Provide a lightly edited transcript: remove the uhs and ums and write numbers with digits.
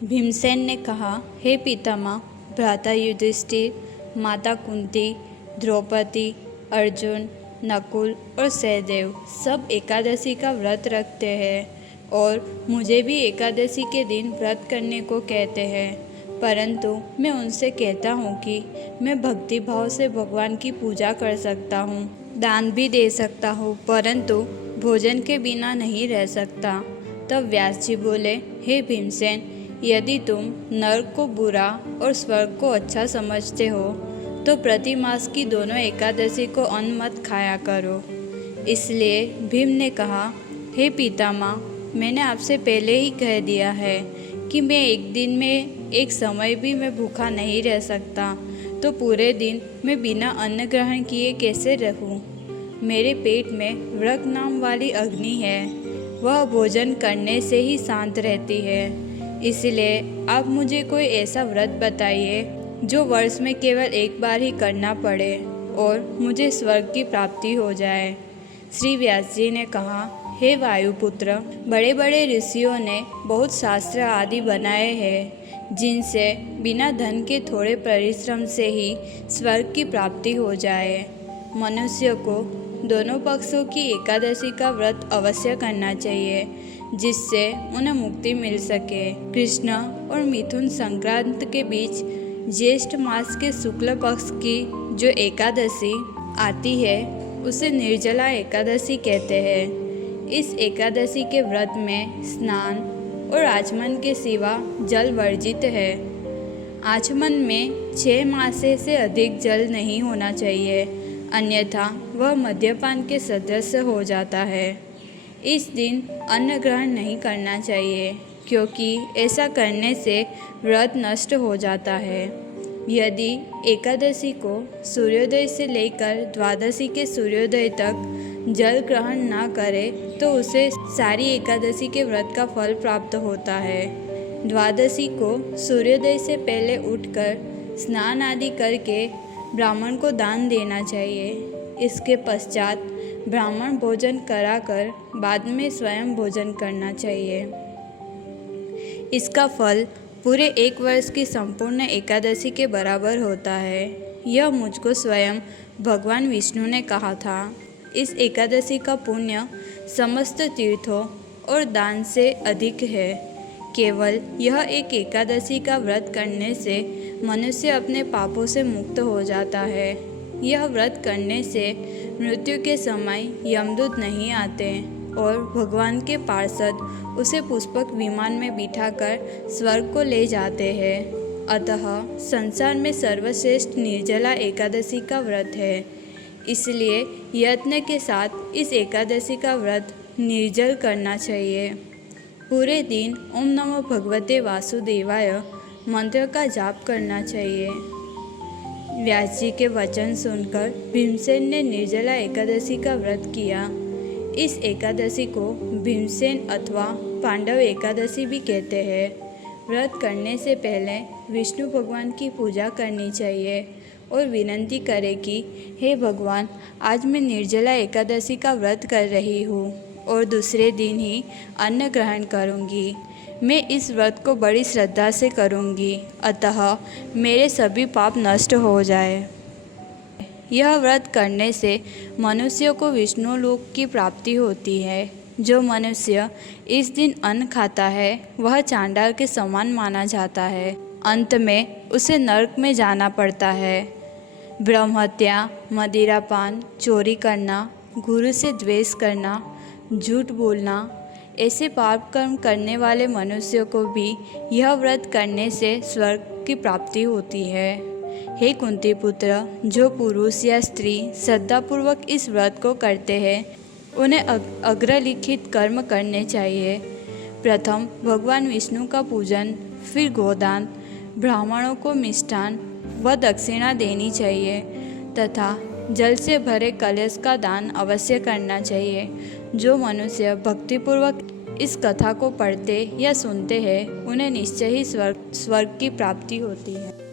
भीमसेन ने कहा, हे पितामह, भ्राता युधिष्ठिर, माता कुंती, द्रौपदी, अर्जुन, नकुल और सहदेव सब एकादशी का व्रत रखते हैं और मुझे भी एकादशी के दिन व्रत करने को कहते हैं, परंतु मैं उनसे कहता हूँ कि मैं भक्ति भाव से भगवान की पूजा कर सकता हूँ, दान भी दे सकता हूँ, परंतु भोजन के बिना नहीं रह सकता। तब व्यास जी बोले, हे भीमसेन, यदि तुम नरक को बुरा और स्वर्ग को अच्छा समझते हो तो प्रति मास की दोनों एकादशी को अन्न मत खाया करो। इसलिए भीम ने कहा, हे पितामह, मैंने आपसे पहले ही कह दिया है कि मैं एक दिन में एक समय भी मैं भूखा नहीं रह सकता, तो पूरे दिन मैं बिना अन्न ग्रहण किए कैसे रहूं? मेरे पेट में वृक नाम वाली अग्नि है, वह भोजन करने से ही शांत रहती है। इसलिए आप मुझे कोई ऐसा व्रत बताइए जो वर्ष में केवल एक बार ही करना पड़े और मुझे स्वर्ग की प्राप्ति हो जाए। श्री व्यास जी ने कहा, हे वायुपुत्र, बड़े बड़े ऋषियों ने बहुत शास्त्र आदि बनाए हैं जिनसे बिना धन के थोड़े परिश्रम से ही स्वर्ग की प्राप्ति हो जाए। मनुष्य को दोनों पक्षों की एकादशी का व्रत अवश्य करना चाहिए जिससे उन्हें मुक्ति मिल सके। कृष्ण और मिथुन संक्रांत के बीच ज्येष्ठ मास के शुक्ल पक्ष की जो एकादशी आती है उसे निर्जला एकादशी कहते हैं। इस एकादशी के व्रत में स्नान और आचमन के सिवा जल वर्जित है। आचमन में 6 मासे से अधिक जल नहीं होना चाहिए, अन्यथा वह मद्यपान के सदृश हो जाता है। इस दिन अन्न ग्रहण नहीं करना चाहिए क्योंकि ऐसा करने से व्रत नष्ट हो जाता है। यदि एकादशी को सूर्योदय से लेकर द्वादशी के सूर्योदय तक जल ग्रहण ना करे तो उसे सारी एकादशी के व्रत का फल प्राप्त होता है। द्वादशी को सूर्योदय से पहले उठकर स्नान आदि करके ब्राह्मण को दान देना चाहिए। इसके पश्चात ब्राह्मण भोजन कराकर बाद में स्वयं भोजन करना चाहिए। इसका फल पूरे 1 वर्ष की संपूर्ण एकादशी के बराबर होता है। यह मुझको स्वयं भगवान विष्णु ने कहा था। इस एकादशी का पुण्य समस्त तीर्थों और दान से अधिक है। केवल यह एक एकादशी का व्रत करने से मनुष्य अपने पापों से मुक्त हो जाता है। यह व्रत करने से मृत्यु के समय यमदूत नहीं आते और भगवान के पार्षद उसे पुष्पक विमान में बिठाकर स्वर्ग को ले जाते हैं। अतः संसार में सर्वश्रेष्ठ निर्जला एकादशी का व्रत है। इसलिए यत्न के साथ इस एकादशी का व्रत निर्जल करना चाहिए। पूरे दिन ओम नमो भगवते वासुदेवाय मंत्र का जाप करना चाहिए। व्यास जी के वचन सुनकर भीमसेन ने निर्जला एकादशी का व्रत किया। इस एकादशी को भीमसेन अथवा पांडव एकादशी भी कहते हैं। व्रत करने से पहले विष्णु भगवान की पूजा करनी चाहिए और विनती करें कि हे भगवान, आज मैं निर्जला एकादशी का व्रत कर रही हूँ और दूसरे दिन ही अन्न ग्रहण करूँगी। मैं इस व्रत को बड़ी श्रद्धा से करूँगी, अतः मेरे सभी पाप नष्ट हो जाए। यह व्रत करने से मनुष्य को विष्णु लोक की प्राप्ति होती है। जो मनुष्य इस दिन अन्न खाता है वह चांडाल के समान माना जाता है। अंत में उसे नरक में जाना पड़ता है। ब्रह्महत्या, मदिरापान, चोरी करना, गुरु से द्वेष करना, झूठ बोलना, ऐसे पाप कर्म करने वाले मनुष्य को भी यह व्रत करने से स्वर्ग की प्राप्ति होती है। हे कुंती पुत्र, जो पुरुष या स्त्री श्रद्धापूर्वक इस व्रत को करते हैं उन्हें अग्रलिखित कर्म करने चाहिए। प्रथम भगवान विष्णु का पूजन, फिर गोदान, ब्राह्मणों को मिष्ठान व दक्षिणा देनी चाहिए तथा जल से भरे कलश का दान अवश्य करना चाहिए। जो मनुष्य भक्तिपूर्वक इस कथा को पढ़ते या सुनते हैं उन्हें निश्चय ही स्वर्ग की प्राप्ति होती है।